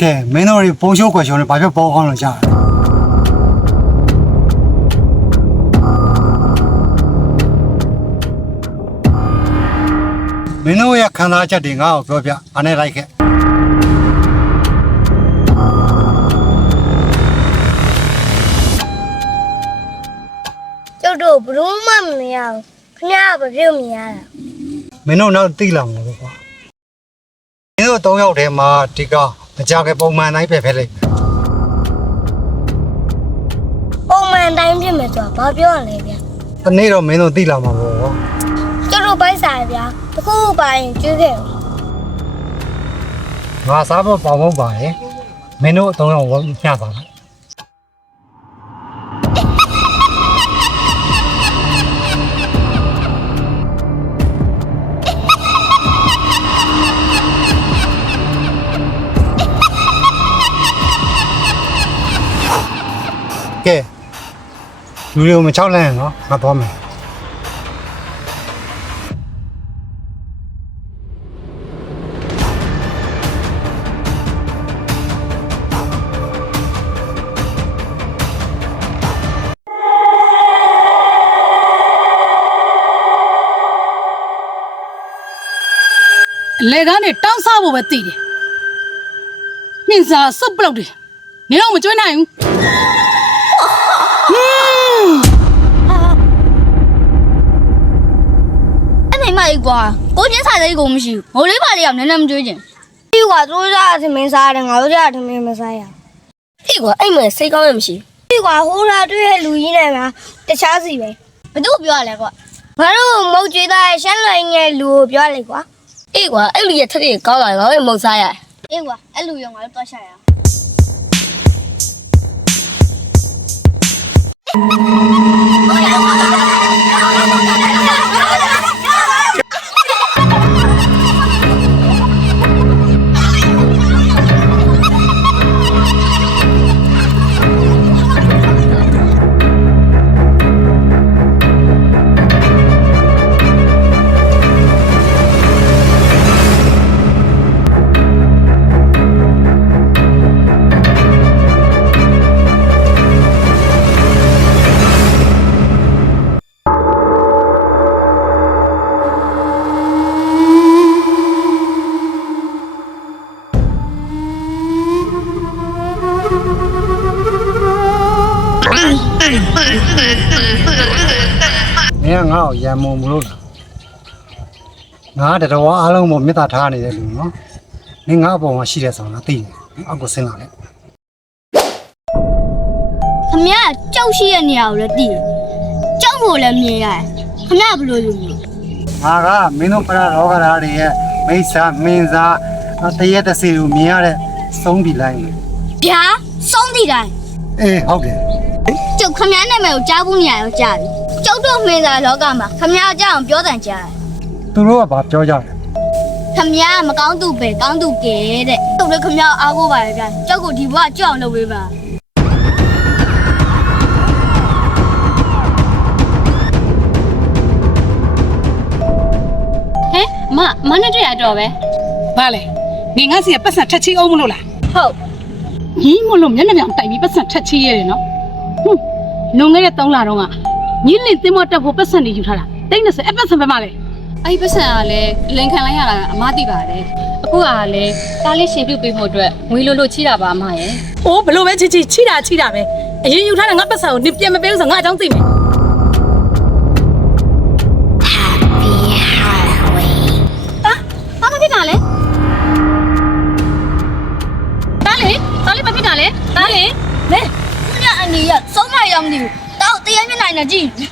ကဲမင်းတို့တွေပုံရှုံးခွက်ရှုံးနဲ့ဘာဖြစ်ပေါ်ကောင်းလို့ကြားလဲမင်းတို့ရဲ့ခံစားချက်တွေငါ့ကိုပြောပြအားနဲ့လိုက်ခဲ့ကျုပ်တို့ဘယ်လို့မှမမြင်ရဘူးခင်ဗျားကဘာဖြစ်မြင်ရတာမင်းတို့နောက်သိလာမှာပဲကွာမင်းတို့၃ယောက်တည်းမှာဒီက မကြခဲ့ပုံမှန်တိုင်းပဲဖဲလိုက်ပုံမှန်တိုင်းဖြစ်မယ်ဆိုတာဘာပြောရလဲဗျာတနေ့တော့မင်းတို့သိလာမှာပေါ့ကွာကျုပ်တို့ပိုက်စားဗျာတခုပါရင်ကျွေးခဲ့ဦးငါစားဖို့ပေါင်ဖို့ပါရဲ့မင်းတို့၃ယောက်ဝညပါလား ကဲလူတွေကိုမချောက်လန့်ရနော်ငါသွားမယ်အလေကားနဲ့တောင်းစားဖို့ပဲတည်တယ်နှင်းစားစုပ်ပလောက်တယ်နေတော့မကျွေးနိုင်ဘူး မိမကြီးကွာကိုချင်းစားတဲ့ကိုမရှိဘူးငိုလေးပါလေးအောင်နည်းနည်းမကြွေးချင်ဒီကွာသူတို့စားသမင်းစားတယ်ငါတို့စားသမင်းမစားရဘူးဟေ့ကွာအဲ့မဲ့စိတ်ကောင်းရမရှိဒီကွာဟိုးတာတွေ့ရဲ့လူကြီးနဲ့မှာတခြားစီပဲဘယ်သူပြောရလဲကွာငါတို့မုတ်ကျွေးသားရဲ့ရှမ်းလွင်ရဲ့လူကိုပြောလိုက်ကွာအေးကွာအဲ့လူရဲ့ထက်ထက်ကောင်းလာငါ့ရဲ့မုတ်စားရအေးကွာအဲ့လူရောငါတို့တွားရှာရအောင် မင်းကငါ့ကိုရံမုံမလို့လားငါတတော်အားလုံးပေါ်မေတ္တာထားနေတဲ့လူနော်မင်းငါအပေါ်မှာရှိတဲ့ဆောင်လားသိတယ်အောက်ကိုဆင်းလာတယ်ခမရကြောက်ရှိရဲ့နေရာကိုလည်းတည်တယ်ကြောက်ဖို့လည်းမြင်ရတယ်ခမရဘယ်လိုလုပ်လဲငါကမင်းတို့ပရရောဂရာတွေရဲ့မိစ္ဆာမင်းစားတရက်တစီကိုမြင်ရတဲ့သုံးပြီလိုက်ဗျာစုံးတည်တိုင်းအေးဟုတ်တယ်ကျုပ်ခမရနာမည်ကိုကြားဘူးနေရရောကြားပြီကျုပ်တို့မှင်သားလောကမှာခမရကြောက်အောင်ပြောတန်ကြားတယ်သူတို့ကဘာပြောကြလဲခမရမကောင်းသူပဲကောင်းသူကဲတဲ့ကျုပ်လည်းခမရအားကိုးပါရဲ့ဗျာကျုပ်ကိုဒီဘဝကြောက်အောင်လုပ်ပေးပါဟဲ့မမနဲ့တွေ့ရတော့ပဲဘာလဲနေငါစီကပတ်စံထက်ချီအောင်မလို့လားဟုတ်ညီမလို့မျက်နှာပြောင်တိုင်ပြီးပတ်စံထက်ချီရတယ်နော် ဟွန်းလွန်ခဲ့တဲ့3လတော့ကညီလင်သင်းမတက်ဖို့ပတ်စံတွေယူထားတာတိတ်20အပတ်စံပဲမလဲအဲ့ဒီပတ်စံကလည်းလင်ခံလိုက်ရတာအမသိပါတယ်အခုကလည်းကားလေးရှေ့ပြုတ်ပေးဖို့အတွက်ငွေလိုလိုချိတာပါအမရဲ့အိုးဘလို့ပဲချီချီချိတာချိတာပဲအရင်ယူထားတဲ့ငါပတ်စံကိုနင်ပြန်မပေးဘူးဆိုငါအကြောင်းသိမယ် က်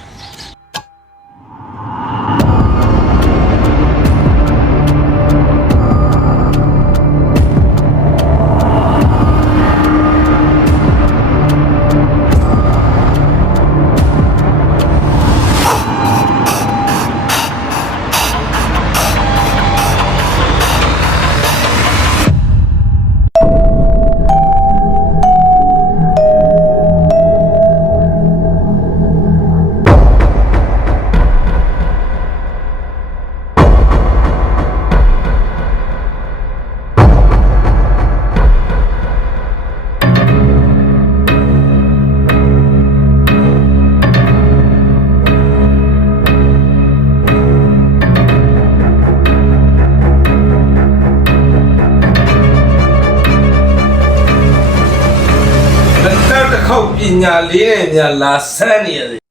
ည့်ညာလေးနဲ့ညာလာဆန်းနေရတယ်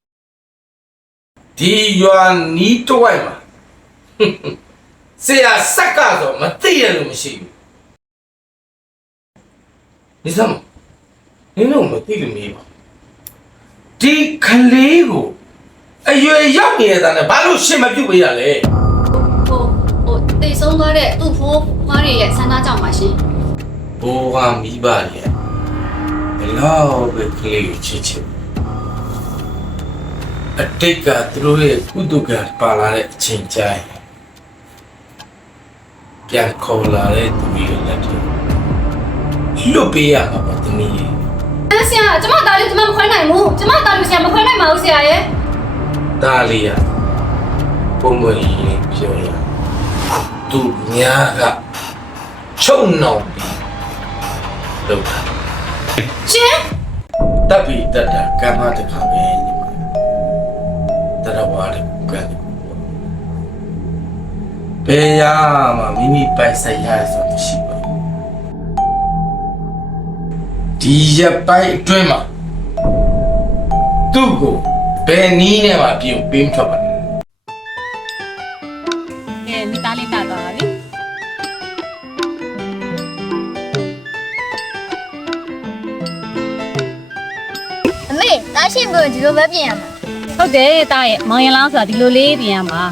ဒီရွာနီးတော့ိုက်မှာဆရာစက်ကဆိုမသိရလို့မရှိဘူးဒီစမ်းနင်တို့မသိလို့မေးပါဒီကလေးကိုအရွယ်ရောက်နေတာနဲ့ဘာလို့ရှင်းမပြုတ်ပေးရလဲဟိုဟိုတေဆုံးသွားတဲ့သူ့ဖိုးဖွားတွေရဲ့ဆန္ဒကြောင့်ပါရှင်ဘိုးကမိဘလေ ဘယ်လောက်ပဲကလေးကိုချစ်ချစ်အတိတ်ကသူတို့ရဲ့ကုသကပါလာတဲ့အချိန်ကြိုင်ပြန်ခေါ်လာတဲ့သူတွေလက်ထက်လွတ်ပေးရမှာပါတမီးရဲ့အဲဆရာကျမသားလေးကျမမခွဲနိုင်ဘူးကျမသားလေးဆရာမခွဲနိုင်ပါဘူးဆရာရဲ့ဒါလေးရပုံမလေးပြောရသူများကချုံနှောင်ပြီးလောက်တာ ရှင်တပ်ပြီးတတ်တာကမ္မတခါပဲညီမတရဝါရကံဘယ်ရမှာမိမိပိုင်ဆိုင်ရဆိုလို့ရှိပါဘူးဒီရက်ပိုင်းအတွင်းမှာသူ့ကိုဘယ်နည်းနဲ့မှပြုတ်ပေးမထွက်ပါ မေတားရှင်ပြောဒီလိုပဲပြင်ရမှာဟုတ်တယ်တာရဲ့မောင်ရလောင်းဆိုတာဒီလိုလေးပြင်ရမှာ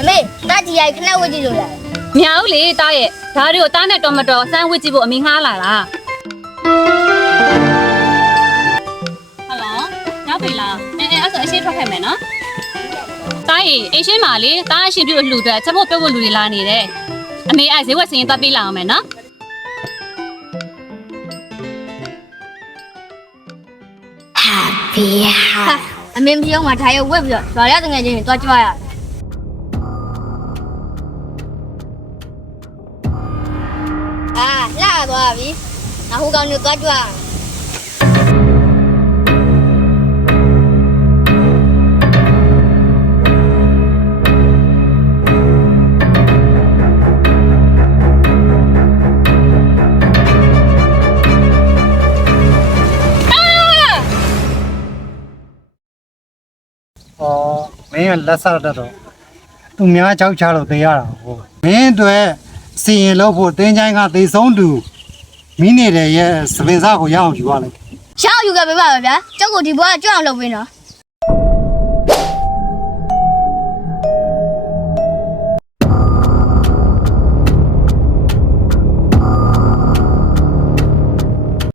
အမေတားဒီရိုက်ခဏဝတ်ကြည့်လို့ရတယ်မရဘူးလေတာရဲ့ဒါတွေကိုတားနဲ့တော်မတော်စမ်းဝစ်ကြည့်ဖို့အမိငှားလာလားဟယ်လိုရောက်ပြီလားအဲအဲအဲ့ဆိုအရှိထွက်ခဲ့မယ်နော်တာရဲ့အရှိမာလေတာအရှိပြုတ်လှူတဲ့ချက်ဖို့ပြုတ်ဖို့လူတွေလာနေတယ်အမေအဲ့ဈေးဝက်စရင်သွားပေးလာအောင်မယ်နော် ဟာအမေမပြောမှဒါရုပ်ဝတ်ပြီးတော့ရွာရတဲ့ငယ်ချင်းတွေတွားကြွားရတယ်အာလာသွားပြီငါဟိုကောင်မျိုးတွားကြွားရ င်းကလက်ဆက်တတ်တော့သူများကြောက်ချလို့သိရတာဟုတ်မင်းအတွက်စီရင်လို့ဖို့တင်းချိုင်းကသေဆုံးသူမိနေတဲ့ရဲ့စပင်စားကိုရအောင်ယူရလိုက်ရှောက်ယူခဲ့ပေးပါမယ်ဗျာကျောက်ကိုဒီဘွားကကြွအောင်လုပ်ပေးနော်